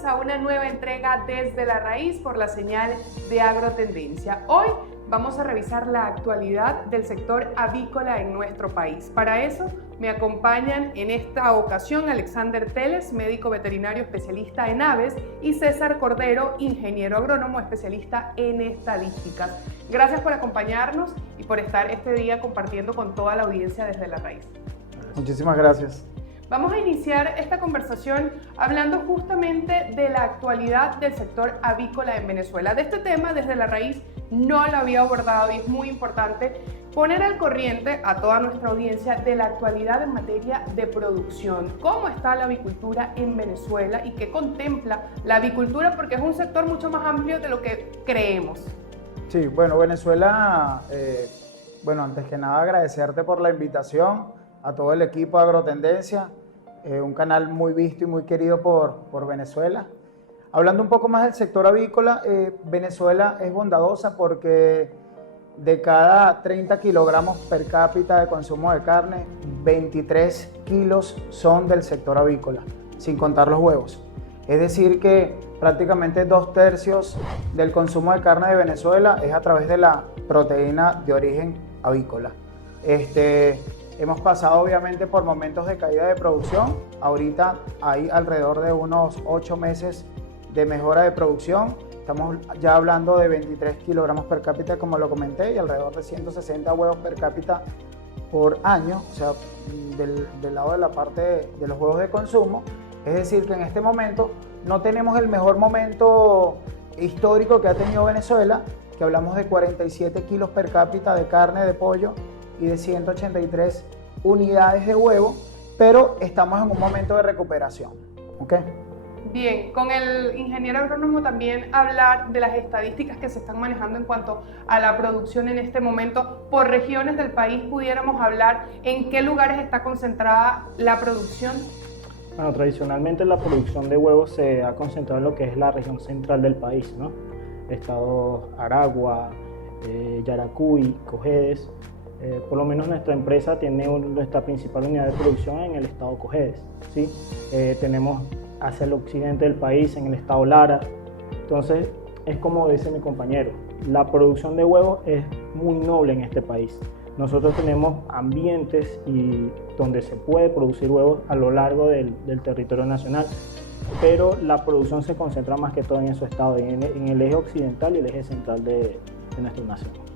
bienvenidos a una nueva entrega desde la raíz por la señal de Agrotendencia. Hoy vamos a revisar la actualidad del sector avícola en nuestro país. Para eso me acompañan en esta ocasión Alexander Teles, médico veterinario especialista en aves, y César Cordero, ingeniero agrónomo especialista en estadísticas. Gracias por acompañarnos y por estar este día compartiendo con toda la audiencia desde la raíz. Muchísimas gracias. Vamos a iniciar esta conversación hablando justamente de la actualidad del sector avícola en Venezuela. De este tema, desde la raíz, no lo había abordado y es muy importante poner al corriente a toda nuestra audiencia de la actualidad en materia de producción. ¿Cómo está la avicultura en Venezuela y qué contempla la avicultura? Porque es un sector mucho más amplio de lo que creemos. Sí, bueno, Venezuela, antes que nada agradecerte por la invitación a todo el equipo de Agrotendencia, un canal muy visto y muy querido por Venezuela. Hablando un poco más del sector avícola, Venezuela es bondadosa porque de cada 30 kilogramos per cápita de consumo de carne, 23 kilos son del sector avícola, sin contar los huevos. Es decir que prácticamente 2/3 del consumo de carne de Venezuela es a través de la proteína de origen avícola. Hemos pasado obviamente por momentos de caída de producción. Ahorita hay alrededor de unos 8 meses de mejora de producción. Estamos ya hablando de 23 kilogramos per cápita, como lo comenté, y alrededor de 160 huevos per cápita por año, o sea, del lado de la parte de los huevos de consumo. Es decir, que en este momento no tenemos el mejor momento histórico que ha tenido Venezuela, que hablamos de 47 kilos per cápita de carne de pollo y de 183 unidades de huevo, pero estamos en un momento de recuperación. ¿Ok? Bien, con el ingeniero agrónomo también hablar de las estadísticas que se están manejando en cuanto a la producción en este momento. Por regiones del país pudiéramos hablar en qué lugares está concentrada la producción. Bueno, tradicionalmente la producción de huevos se ha concentrado en lo que es la región central del país, ¿no? Estados Aragua, Yaracuy, Cojedes. Por lo menos nuestra empresa tiene nuestra principal unidad de producción en el estado Cojedes, ¿sí? Tenemos hacia el occidente del país, en el estado Lara. Entonces, es como dice mi compañero, la producción de huevos es muy noble en este país. Nosotros tenemos ambientes donde se puede producir huevos a lo largo del territorio nacional, pero la producción se concentra más que todo en esos estados, en el eje occidental y el eje central de nuestra nación.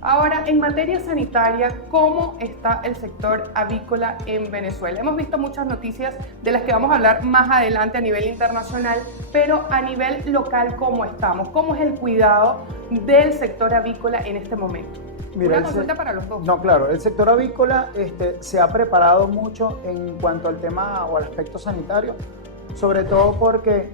Ahora, en materia sanitaria, ¿cómo está el sector avícola en Venezuela? Hemos visto muchas noticias de las que vamos a hablar más adelante a nivel internacional, pero a nivel local, ¿cómo estamos? ¿Cómo es el cuidado del sector avícola en este momento? Mira, una consulta para los dos. No, claro, el sector avícola se ha preparado mucho en cuanto al tema o al aspecto sanitario, sobre todo porque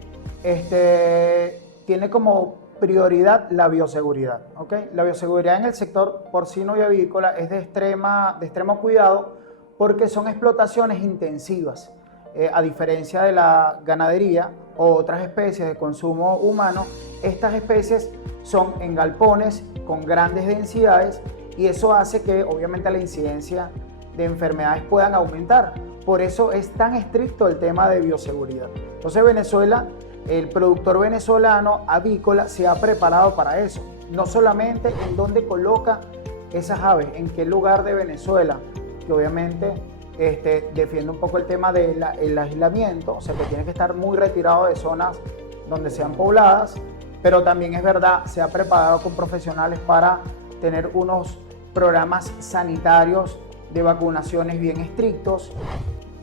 tiene como prioridad la bioseguridad, ¿ok? La bioseguridad en el sector porcino y avícola es de extremo cuidado porque son explotaciones intensivas. A diferencia de la ganadería o otras especies de consumo humano, estas especies son en galpones con grandes densidades y eso hace que obviamente la incidencia de enfermedades puedan aumentar. Por eso es tan estricto el tema de bioseguridad. Entonces Venezuela, el productor venezolano avícola se ha preparado para eso. No solamente en dónde coloca esas aves, en qué lugar de Venezuela, que obviamente defiende un poco el tema del aislamiento, o sea que tiene que estar muy retirado de zonas donde sean pobladas, pero también es verdad, se ha preparado con profesionales para tener unos programas sanitarios de vacunaciones bien estrictos.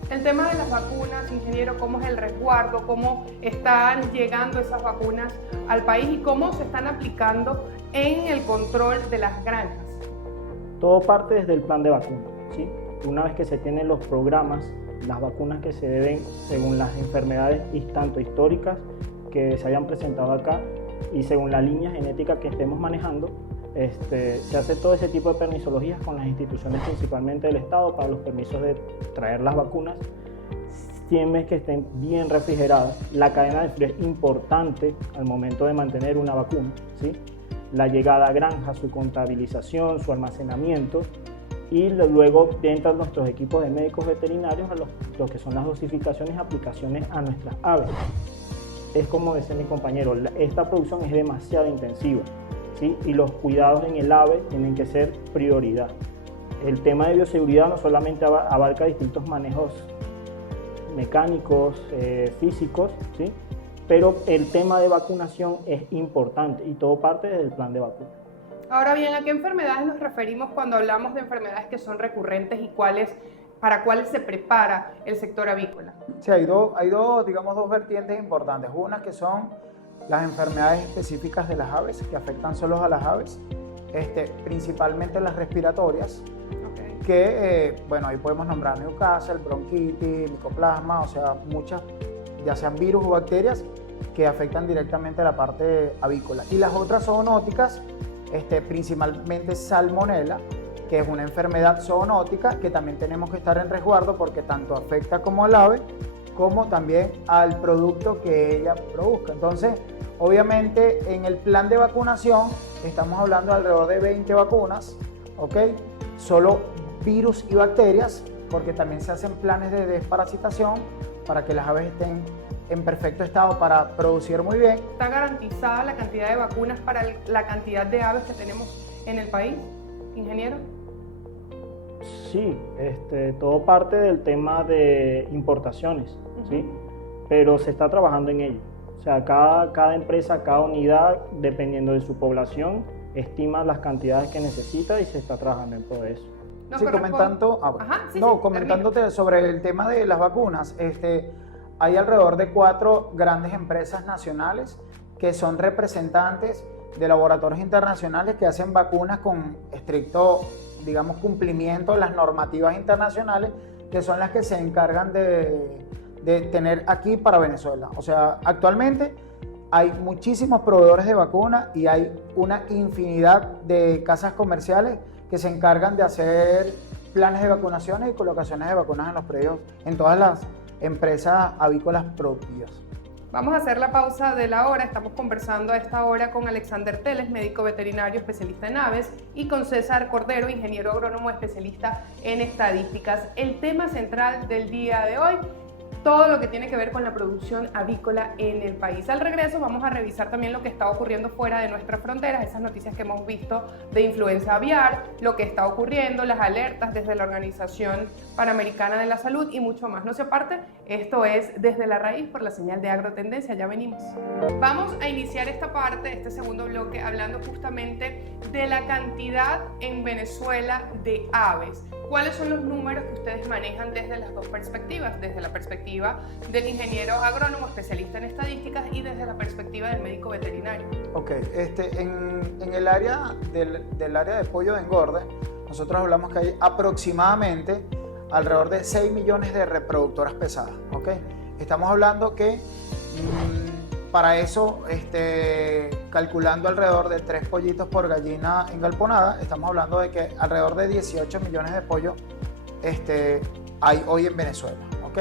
El tema de las vacunas, ingeniero, ¿cómo es el resguardo? ¿Cómo están llegando esas vacunas al país y cómo se están aplicando en el control de las granjas? Todo parte desde el plan de vacunas, ¿sí? Una vez que se tienen los programas, las vacunas que se deben según las enfermedades tanto históricas que se hayan presentado acá y según la línea genética que estemos manejando, se hace todo ese tipo de permisologías con las instituciones principalmente del Estado para los permisos de traer las vacunas. Siempre que estén bien refrigeradas. La cadena de frío es importante al momento de mantener una vacuna, ¿sí? La llegada a granja, su contabilización, su almacenamiento y luego entran nuestros equipos de médicos veterinarios a lo que son las dosificaciones y aplicaciones a nuestras aves. es como decía mi compañero, esta producción es demasiado intensiva, ¿sí? Y los cuidados en el ave tienen que ser prioridad. El tema de bioseguridad no solamente abarca distintos manejos mecánicos, físicos, ¿sí? Pero el tema de vacunación es importante y todo parte del plan de vacuna. Ahora bien, ¿a qué enfermedades nos referimos cuando hablamos de enfermedades que son recurrentes y para cuáles se prepara el sector avícola? Sí, hay dos, digamos, dos vertientes importantes. Una que son las enfermedades específicas de las aves, que afectan solo a las aves, principalmente las respiratorias, que, bueno, ahí podemos nombrar Newcastle, bronquitis, micoplasma, o sea, muchas, ya sean virus o bacterias, que afectan directamente a la parte avícola. Y las otras zoonóticas, principalmente salmonela, que es una enfermedad zoonótica que también tenemos que estar en resguardo porque tanto afecta como al ave, como también al producto que ella produzca. Entonces, obviamente, en el plan de vacunación estamos hablando de alrededor de 20 vacunas, ¿ok? Solo virus y bacterias, porque también se hacen planes de desparasitación para que las aves estén en perfecto estado para producir muy bien. ¿Está garantizada la cantidad de vacunas para la cantidad de aves que tenemos en el país, ingeniero? Sí, todo parte del tema de importaciones, ¿sí? Pero se está trabajando en ello. O sea, cada empresa, cada unidad, dependiendo de su población, estima las cantidades que necesita y se está trabajando en todo eso. No, sí, comentándote sobre el tema de las vacunas, hay alrededor de 4 grandes empresas nacionales que son representantes de laboratorios internacionales que hacen vacunas con estricto, digamos, cumplimiento de las normativas internacionales, que son las que se encargan de tener aquí para Venezuela. O sea, actualmente hay muchísimos proveedores de vacunas y hay una infinidad de casas comerciales que se encargan de hacer planes de vacunaciones y colocaciones de vacunas en los predios, en todas las empresas avícolas productivas. Vamos a hacer la pausa de la hora. Estamos conversando a esta hora con Alexander Teles, médico veterinario especialista en aves, y con César Cordero, ingeniero agrónomo especialista en estadísticas. El tema central del día de hoy, todo lo que tiene que ver con la producción avícola en el país. Al regreso vamos a revisar también lo que está ocurriendo fuera de nuestras fronteras, esas noticias que hemos visto de influenza aviar, lo que está ocurriendo, las alertas desde la Organización Panamericana de la Salud y mucho más. No se aparte, esto es Desde la Raíz por la señal de Agrotendencia. Ya venimos. Vamos a iniciar esta parte, este segundo bloque, hablando justamente de la cantidad en Venezuela de aves. ¿Cuáles son los números que ustedes manejan desde las dos perspectivas? Desde la perspectiva del ingeniero agrónomo especialista en estadísticas y desde la perspectiva del médico veterinario. Ok, en el área del área de pollo de engorde, nosotros hablamos que hay aproximadamente alrededor de 6 millones de reproductoras pesadas, ¿ok? Estamos hablando que para eso, calculando alrededor de 3 pollitos por gallina engalponada, estamos hablando de que alrededor de 18 millones de pollos hay hoy en Venezuela, ¿ok?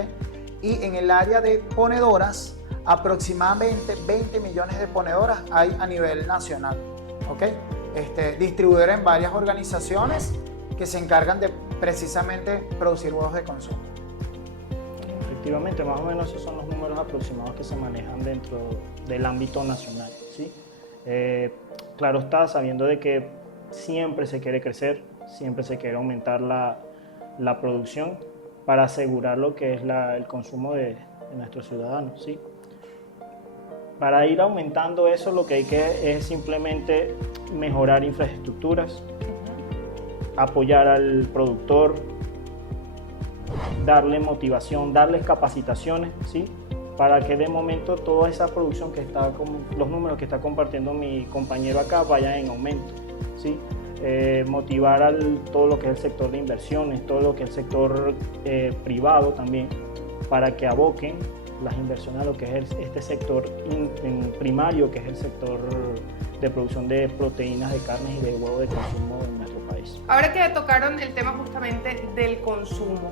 Y en el área de ponedoras, aproximadamente 20 millones de ponedoras hay a nivel nacional, ¿ok? Distribuidas en varias organizaciones que se encargan de precisamente producir huevos de consumo. Efectivamente, más o menos esos son los números aproximados que se manejan dentro del ámbito nacional, ¿sí? Claro está, sabiendo de que siempre se quiere crecer, siempre se quiere aumentar la producción para asegurar lo que es el consumo de nuestros ciudadanos, ¿sí? Para ir aumentando eso, lo que hay que es simplemente mejorar infraestructuras, apoyar al productor, darle motivación, darles capacitaciones, ¿sí? Para que de momento toda esa producción que está, los números que está compartiendo mi compañero acá vayan en aumento, ¿sí? Motivar todo lo que es el sector de inversiones, todo lo que es el sector privado también, para que aboquen las inversiones a lo que es este sector primario, que es el sector de producción de proteínas, de carnes y de huevos de consumo en nuestro país. Ahora que tocaron el tema justamente del consumo,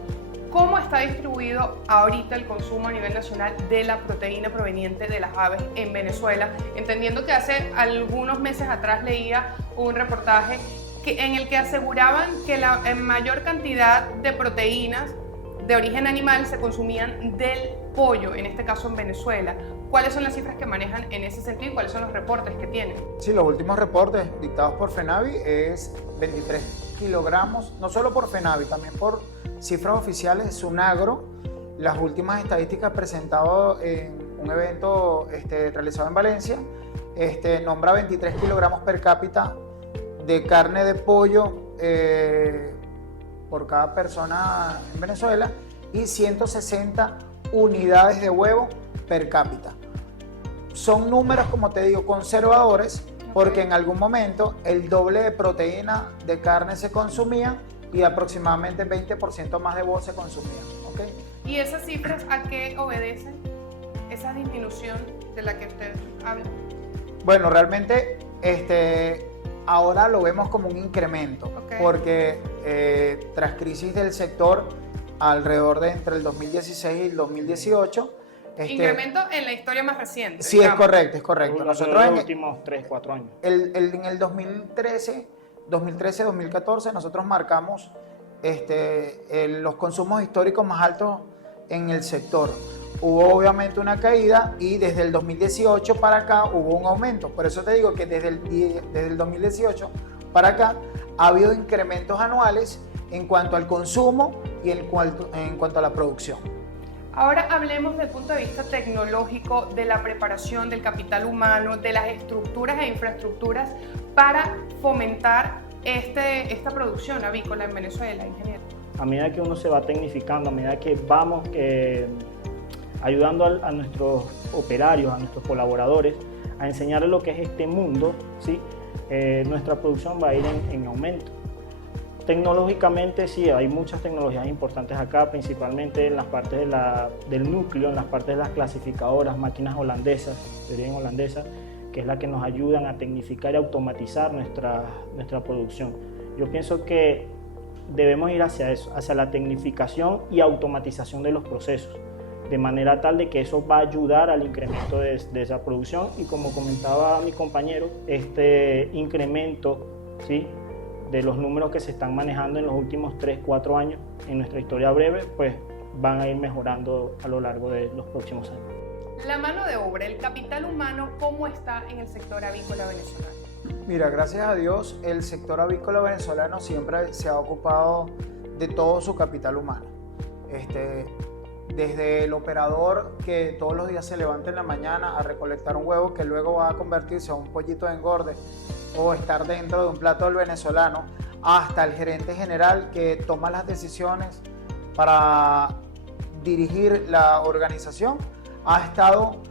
¿cómo está distribuido ahorita el consumo a nivel nacional de la proteína proveniente de las aves en Venezuela? Entendiendo que hace algunos meses atrás leía un reportaje en el que aseguraban que la mayor cantidad de proteínas de origen animal se consumían del pollo, en este caso en Venezuela. ¿Cuáles son las cifras que manejan en ese sentido y cuáles son los reportes que tienen? Sí, los últimos reportes dictados por FENAVI es 23 kilogramos, no solo por FENAVI, también por cifras oficiales de Sunagro. Las últimas estadísticas presentadas en un evento realizado en Valencia, nombra 23 kilogramos per cápita de carne de pollo por cada persona en Venezuela y 160 unidades de huevo per cápita. Son números, como te digo, conservadores, porque en algún momento el doble de proteína de carne se consumía y aproximadamente 20% más de huevo se consumía. ¿Okay? ¿Y esas cifras a qué obedecen? Esa disminución de la que usted habla. Bueno, realmente ahora lo vemos como un incremento, porque tras crisis del sector alrededor de entre el 2016 y el 2018. Incremento en la historia más reciente. Sí, digamos. Es correcto. Nosotros en los últimos 3-4 años. En el 2013-2014 nosotros marcamos los consumos históricos más altos en el sector. Hubo obviamente una caída y desde el 2018 para acá hubo un aumento. Por eso te digo que desde el 2018 para acá ha habido incrementos anuales en cuanto al consumo y en cuanto a la producción. Ahora hablemos del punto de vista tecnológico, de la preparación del capital humano, de las estructuras e infraestructuras para fomentar esta producción avícola en Venezuela, ingeniero. A medida que uno se va tecnificando, a medida que vamos ayudando a nuestros operarios, a nuestros colaboradores, a enseñarles lo que es este mundo, ¿sí? Nuestra producción va a ir en aumento. Tecnológicamente sí, hay muchas tecnologías importantes acá, principalmente en las partes del núcleo, en las partes de las clasificadoras, máquinas holandesas, de origen holandesa, que es la que nos ayudan a tecnificar y automatizar nuestra producción. Yo pienso que debemos ir hacia eso, hacia la tecnificación y automatización de los procesos, de manera tal de que eso va a ayudar al incremento de esa producción y, como comentaba mi compañero, este incremento, ¿sí?, de los números que se están manejando en los últimos 3-4 años en nuestra historia breve, pues van a ir mejorando a lo largo de los próximos años. La mano de obra, el capital humano, ¿cómo está en el sector avícola venezolano? Mira, gracias a Dios, el sector avícola venezolano siempre se ha ocupado de todo su capital humano. Desde el operador que todos los días se levanta en la mañana a recolectar un huevo que luego va a convertirse en un pollito de engorde o estar dentro de un plato del venezolano, hasta el gerente general que toma las decisiones para dirigir la organización, ha estado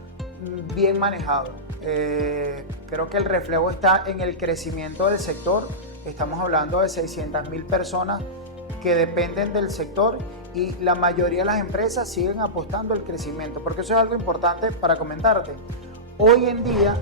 bien manejado. Creo que el reflejo está en el crecimiento del sector. Estamos hablando de 600.000 personas que dependen del sector y la mayoría de las empresas siguen apostando al crecimiento, porque eso es algo importante para comentarte. Hoy en día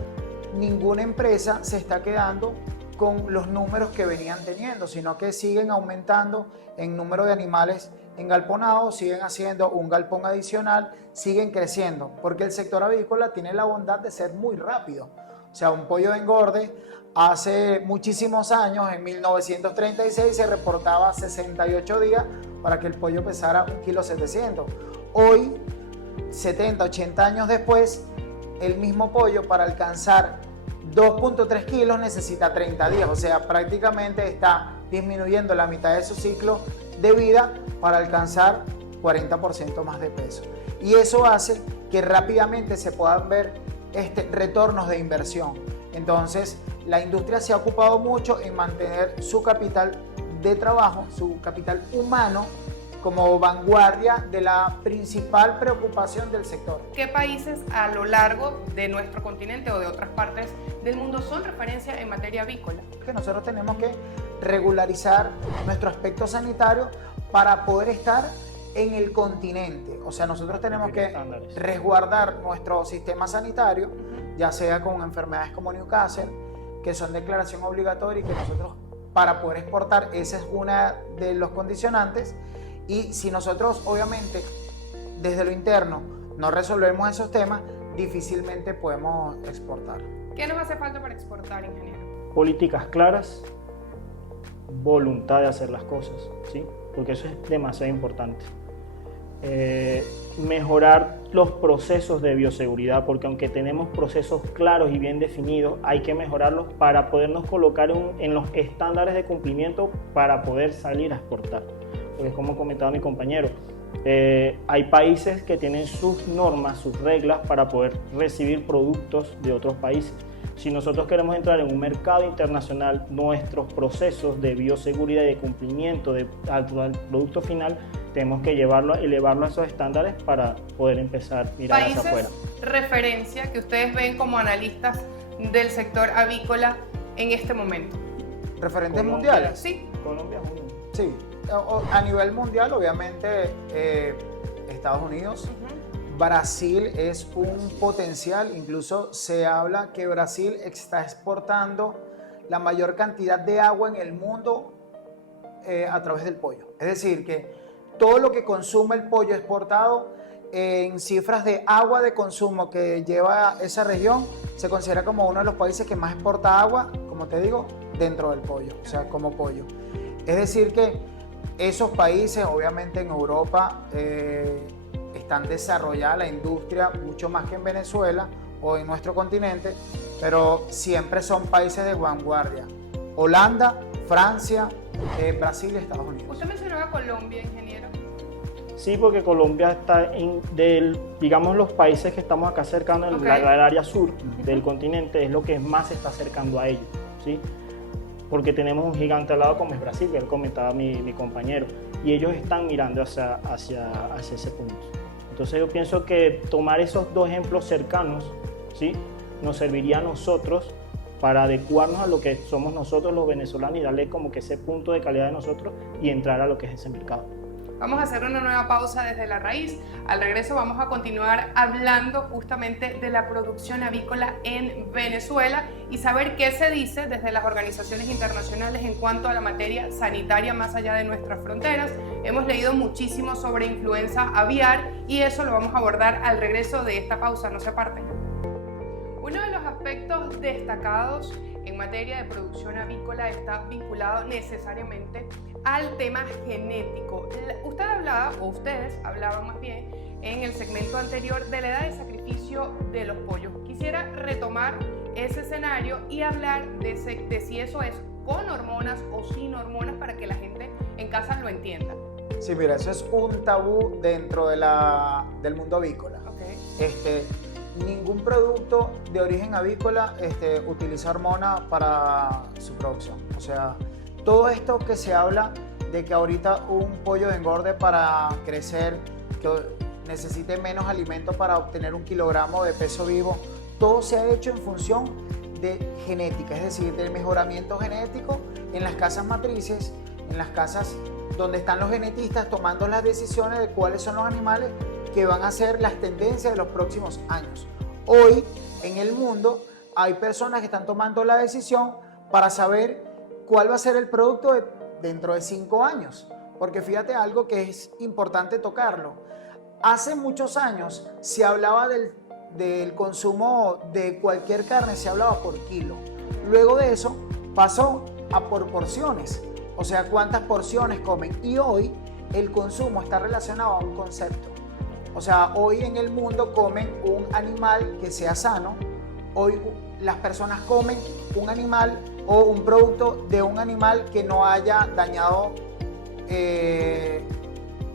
ninguna empresa se está quedando con los números que venían teniendo, sino que siguen aumentando en número de animales engalponados, siguen haciendo un galpón adicional, siguen creciendo, porque el sector avícola tiene la bondad de ser muy rápido. O sea, un pollo de engorde hace muchísimos años, en 1936, se reportaba 68 días para que el pollo pesara 1,7 kg. Hoy, 70, 80 años después, el mismo pollo para alcanzar 2,3 kilos necesita 30 días, o sea, prácticamente está disminuyendo la mitad de su ciclo de vida para alcanzar 40% más de peso. Y eso hace que rápidamente se puedan ver retornos de inversión. Entonces, la industria se ha ocupado mucho en mantener su capital de trabajo, su capital humano, como vanguardia de la principal preocupación del sector. ¿Qué países a lo largo de nuestro continente o de otras partes del mundo son referencia en materia avícola? Que nosotros tenemos que regularizar nuestro aspecto sanitario para poder estar en el continente. O sea, nosotros tenemos que resguardar nuestro sistema sanitario, ya sea con enfermedades como Newcastle, que son declaración obligatoria y que nosotros, para poder exportar, esa es una de los condicionantes. Y si nosotros, obviamente, desde lo interno no resolvemos esos temas, difícilmente podemos exportar. ¿Qué nos hace falta para exportar, ingeniero? Políticas claras, voluntad de hacer las cosas, ¿sí? Porque eso es demasiado importante. Mejorar los procesos de bioseguridad, porque aunque tenemos procesos claros y bien definidos, hay que mejorarlos para podernos colocar en los estándares de cumplimiento para poder salir a exportar. Porque como comentaba mi compañero, hay países que tienen sus normas, sus reglas para poder recibir productos de otros países. Si nosotros queremos entrar en un mercado internacional, nuestros procesos de bioseguridad y de cumplimiento al producto final, tenemos que elevarlo a esos estándares para poder empezar a mirar hacia afuera. Países referencia que ustedes ven como analistas del sector avícola en este momento. ¿Referentes Colombia, mundiales? Sí. Colombia es uno. Sí. A nivel mundial, obviamente, Estados Unidos. Brasil es un potencial, incluso se habla que Brasil está exportando la mayor cantidad de agua en el mundo a través del pollo. Es decir, que todo lo que consume el pollo exportado en cifras de agua de consumo que lleva esa región, se considera como uno de los países que más exporta agua, como te digo, dentro del pollo, o sea, como pollo. Es decir, que esos países, obviamente en Europa, están desarrollada la industria mucho más que en Venezuela o en nuestro continente, pero siempre son países de vanguardia. Holanda, Francia, Brasil y Estados Unidos. Usted mencionaba Colombia, ingeniero. Sí, porque Colombia está digamos, los países que estamos acá cercanos, Okay. el área sur del continente, es lo que más se está acercando a ellos, ¿sí? Porque tenemos un gigante al lado como es Brasil, que él comentaba mi compañero, y ellos están mirando hacia ese punto. Entonces yo pienso que tomar esos dos ejemplos cercanos, ¿sí?, nos serviría a nosotros para adecuarnos a lo que somos nosotros los venezolanos y darle como que ese punto de calidad de nosotros y entrar a lo que es ese mercado. Vamos a hacer una nueva pausa desde la raíz. Al regreso vamos a continuar hablando justamente de la producción avícola en Venezuela y saber qué se dice desde las organizaciones internacionales en cuanto a la materia sanitaria más allá de nuestras fronteras. Hemos leído muchísimo sobre influenza aviar y eso lo vamos a abordar al regreso de esta pausa. No se aparten. Uno de los aspectos destacados en materia de producción avícola está vinculado necesariamente al tema genético. Usted hablaba, o ustedes hablaban más bien, en el segmento anterior de la edad de sacrificio de los pollos. Quisiera retomar ese escenario y hablar de si eso es con hormonas o sin hormonas para que la gente en casa lo entienda. Sí, mira, eso es un tabú dentro del mundo avícola. Okay. Ningún producto de origen avícola utiliza hormona para su producción. O sea, todo esto que se habla de que ahorita un pollo de engorde para crecer, que necesite menos alimento para obtener 1 kilogramo de peso vivo, todo se ha hecho en función de genética, es decir, del mejoramiento genético en las casas matrices, en las casas donde están los genetistas tomando las decisiones de cuáles son los animales que van a ser las tendencias de los próximos años. Hoy en el mundo hay personas que están tomando la decisión para saber cuál va a ser el producto dentro de 5 años. Porque fíjate algo que es importante tocarlo. Hace muchos años se hablaba del consumo de cualquier carne, se hablaba por kilo. Luego de eso pasó a por porciones. O sea, cuántas porciones comen. Y hoy el consumo está relacionado a un concepto. O sea, hoy en el mundo comen un animal que sea sano. Hoy las personas comen un animal o un producto de un animal que no haya dañado,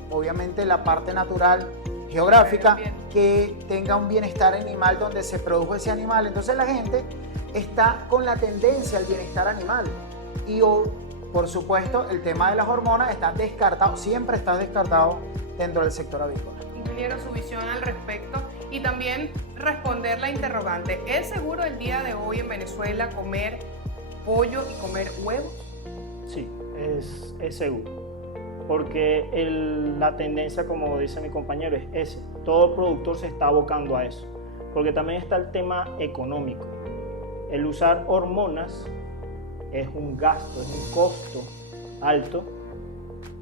obviamente, la parte natural, geográfica, que tenga un bienestar animal donde se produjo ese animal. Entonces la gente está con la tendencia al bienestar animal. Y por supuesto, el tema de las hormonas está descartado, siempre está descartado dentro del sector avícola. Ingeniero, su visión al respecto y también responder la interrogante. ¿Es seguro el día de hoy en Venezuela comer pollo y comer huevos? Sí, es seguro. Porque la tendencia, como dice mi compañero, es ese. Todo productor se está abocando a eso. Porque también está el tema económico. El usar hormonas es un gasto, es un costo alto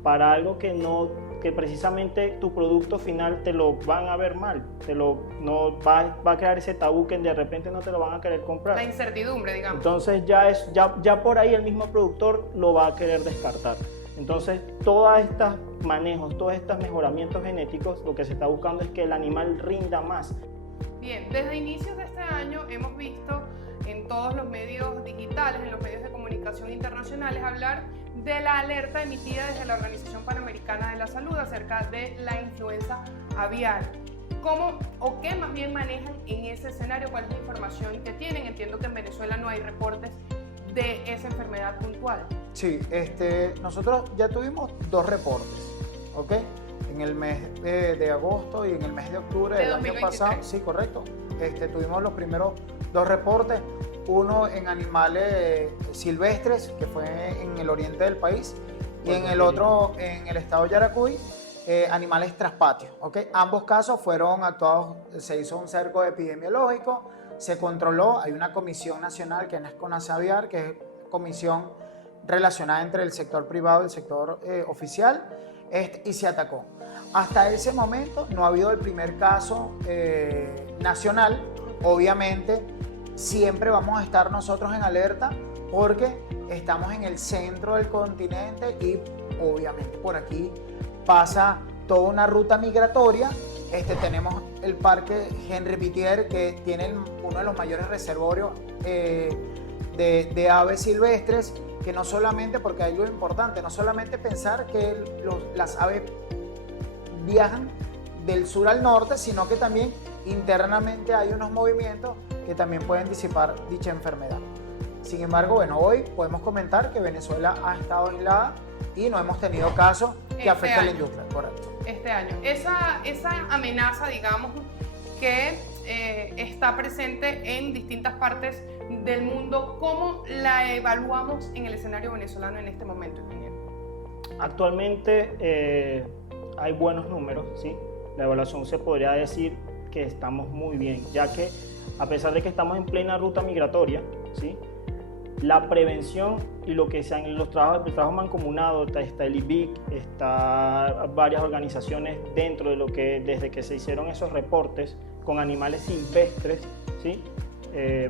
para algo que precisamente tu producto final te lo van a ver mal, va a crear ese tabú que de repente no te lo van a querer comprar. La incertidumbre, digamos. Entonces ya por ahí el mismo productor lo va a querer descartar. Entonces todas estas manejos, todos estos mejoramientos genéticos, lo que se está buscando es que el animal rinda más. Bien, desde inicios de este año hemos visto en todos los medios digitales, en los medios de comunicación internacionales, hablar de la alerta emitida desde la Organización Panamericana de la Salud acerca de la influenza aviar. ¿Cómo o qué más bien manejan en ese escenario? ¿Cuál es la información que tienen? Entiendo que en Venezuela no hay reportes de esa enfermedad puntual. Sí, nosotros ya tuvimos 2 reportes, ¿ok? En el mes de agosto y en el mes de octubre del año pasado. Sí, correcto. Tuvimos los primeros 2 reportes, uno en animales silvestres, que fue en el oriente del país, y en el otro, en el estado de Yaracuy, animales traspatios, ¿ok? Ambos casos fueron actuados, se hizo un cerco epidemiológico, se controló, hay una comisión nacional que es CONASAVIAR, que es comisión relacionada entre el sector privado y el sector oficial, y se atacó. Hasta ese momento no ha habido el primer caso nacional. Obviamente siempre vamos a estar nosotros en alerta porque estamos en el centro del continente y obviamente por aquí pasa toda una ruta migratoria. Tenemos el parque Henri Pittier, que tiene uno de los mayores reservorios de aves silvestres, que no solamente, porque hay algo importante, no solamente pensar que las aves viajan del sur al norte, sino que también internamente hay unos movimientos que también pueden disipar dicha enfermedad. Sin embargo, bueno, hoy podemos comentar que Venezuela ha estado aislada y no hemos tenido casos que afecten a la industria, correcto. Este año. Esa amenaza, digamos, que está presente en distintas partes del mundo, ¿cómo la evaluamos en el escenario venezolano en este momento, ingeniero? Actualmente hay buenos números, ¿sí? La evaluación se podría decir que estamos muy bien, ya que a pesar de que estamos en plena ruta migratoria, ¿sí? La prevención y lo que sean el trabajo mancomunado, está el IBIC, está varias organizaciones dentro de lo que, desde que se hicieron esos reportes con animales silvestres, ¿sí?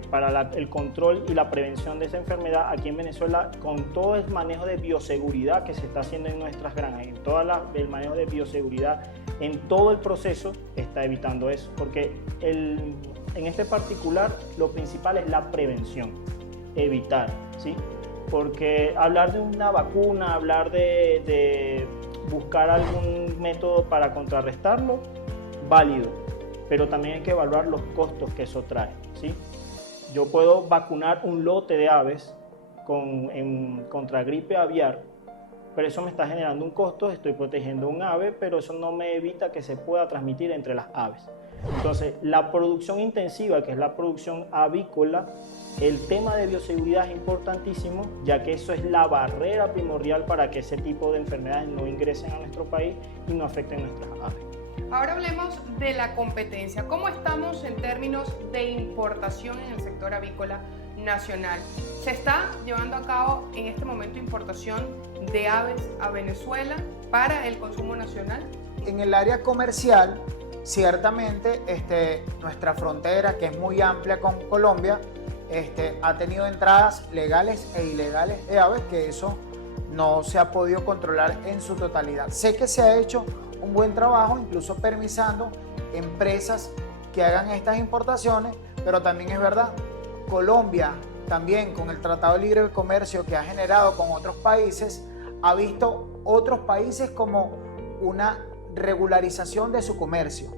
Para el control y la prevención de esa enfermedad aquí en Venezuela, con todo el manejo de bioseguridad que se está haciendo en nuestras granjas, en todo el manejo de bioseguridad, en todo el proceso está evitando eso, porque en este particular lo principal es la prevención, evitar, ¿sí? Porque hablar de una vacuna, hablar de buscar algún método para contrarrestarlo, válido, pero también hay que evaluar los costos que eso trae, ¿sí? Yo puedo vacunar un lote de aves contra gripe aviar, pero eso me está generando un costo, estoy protegiendo un ave, pero eso no me evita que se pueda transmitir entre las aves. Entonces, la producción intensiva, que es la producción avícola, el tema de bioseguridad es importantísimo, ya que eso es la barrera primordial para que ese tipo de enfermedades no ingresen a nuestro país y no afecten nuestras aves. Ahora hablemos de la competencia. ¿Cómo estamos en términos de importación en el sector avícola nacional? ¿Se está llevando a cabo en este momento importación de aves a Venezuela para el consumo nacional? En el área comercial, ciertamente nuestra frontera, que es muy amplia con Colombia, ha tenido entradas legales e ilegales de aves, que eso no se ha podido controlar en su totalidad. Sé que se ha hecho un buen trabajo, incluso permisando empresas que hagan estas importaciones, pero también es verdad, Colombia también con el Tratado de Libre Comercio que ha generado con otros países, ha visto otros países como una regularización de su comercio,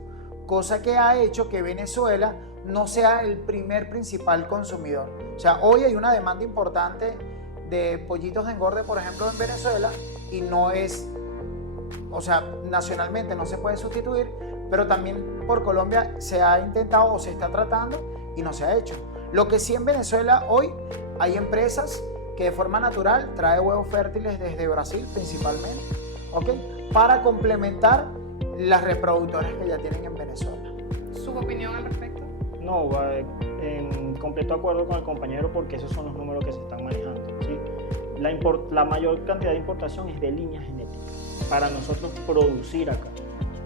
cosa que ha hecho que Venezuela no sea el principal consumidor. O sea, hoy hay una demanda importante de pollitos de engorde, por ejemplo, en Venezuela, y no es, o sea, nacionalmente no se puede sustituir, pero también por Colombia se ha intentado o se está tratando y no se ha hecho. Lo que sí en Venezuela hoy hay empresas que de forma natural trae huevos fértiles desde Brasil principalmente, ¿ok? Para complementar las reproductoras que ya tienen en Venezuela. ¿Su opinión al respecto? No, en completo acuerdo con el compañero, porque esos son los números que se están manejando, ¿sí? La mayor cantidad de importación es de líneas genéticas para nosotros producir acá,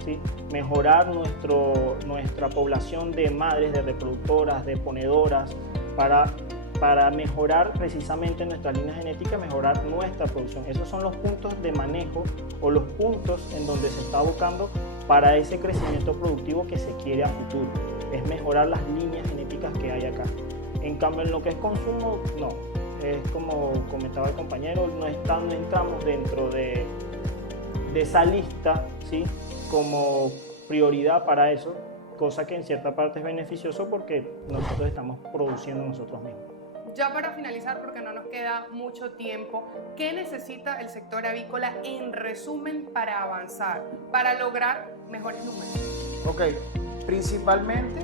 ¿sí? Mejorar nuestra población de madres, de reproductoras, de ponedoras, para para mejorar precisamente nuestras líneas genéticas, mejorar nuestra producción. Esos son los puntos de manejo o los puntos en donde se está abocando para ese crecimiento productivo que se quiere a futuro. Es mejorar las líneas genéticas que hay acá. En cambio, en lo que es consumo, no. Es como comentaba el compañero, no entramos dentro de esa lista, ¿sí?, como prioridad para eso, cosa que en cierta parte es beneficioso porque nosotros estamos produciendo nosotros mismos. Ya para finalizar, porque no nos queda mucho tiempo, ¿qué necesita el sector avícola en resumen para avanzar, para lograr mejores números? Ok, principalmente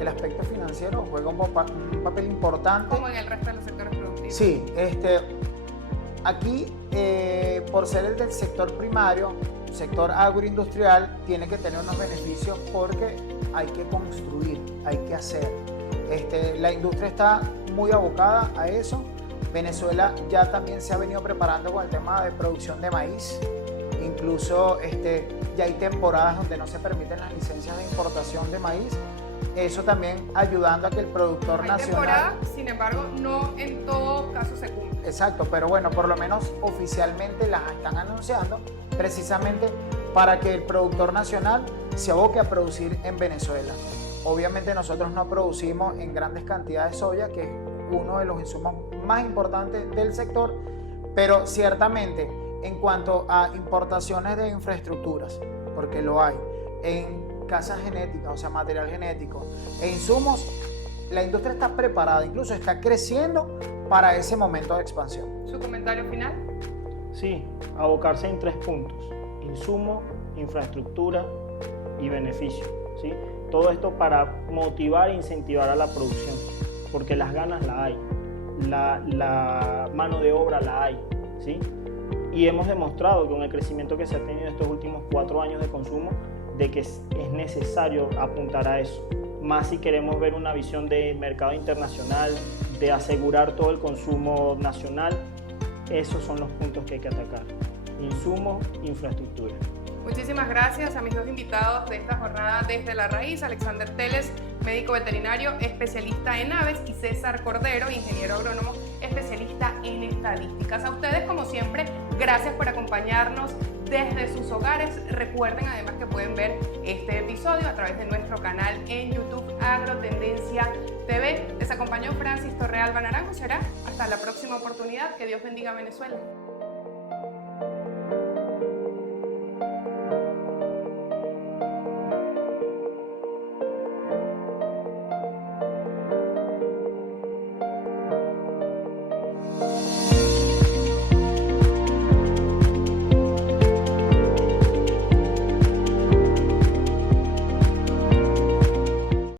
el aspecto financiero juega un papel importante. Como en el resto de los sectores productivos. Sí, aquí por ser el del sector primario, sector agroindustrial, tiene que tener unos beneficios porque hay que construir, hay que hacer. La industria está muy abocada a eso. Venezuela ya también se ha venido preparando con el tema de producción de maíz. Incluso ya hay temporadas donde no se permiten las licencias de importación de maíz. Eso también ayudando a que el productor nacional... Temporada, sin embargo, no en todo caso se cumple. Exacto, pero bueno, por lo menos oficialmente las están anunciando precisamente para que el productor nacional se aboque a producir en Venezuela. Obviamente nosotros no producimos en grandes cantidades soya, que es uno de los insumos más importantes del sector, pero ciertamente en cuanto a importaciones de infraestructuras, porque lo hay, en casas genéticas, o sea, material genético e insumos, la industria está preparada, incluso está creciendo para ese momento de expansión. ¿Su comentario final? Sí, abocarse en 3 puntos: insumo, infraestructura y beneficio, ¿sí? Todo esto para motivar e incentivar a la producción, porque las ganas la hay, la mano de obra la hay, ¿sí? Y hemos demostrado con el crecimiento que se ha tenido estos últimos 4 años de consumo, de que es necesario apuntar a eso, más si queremos ver una visión de mercado internacional, de asegurar todo el consumo nacional. Esos son los puntos que hay que atacar: insumos, infraestructura. Muchísimas gracias a mis 2 invitados de esta jornada Desde la Raíz, Alexander Teles, médico veterinario especialista en aves, y César Cordero, ingeniero agrónomo especialista en estadísticas. A ustedes, como siempre, gracias por acompañarnos desde sus hogares. Recuerden además que pueden ver este episodio a través de nuestro canal en YouTube Agrotendencia TV. Les acompañó Francis Torrealba Naranjo. Será hasta la próxima oportunidad. Que Dios bendiga a Venezuela.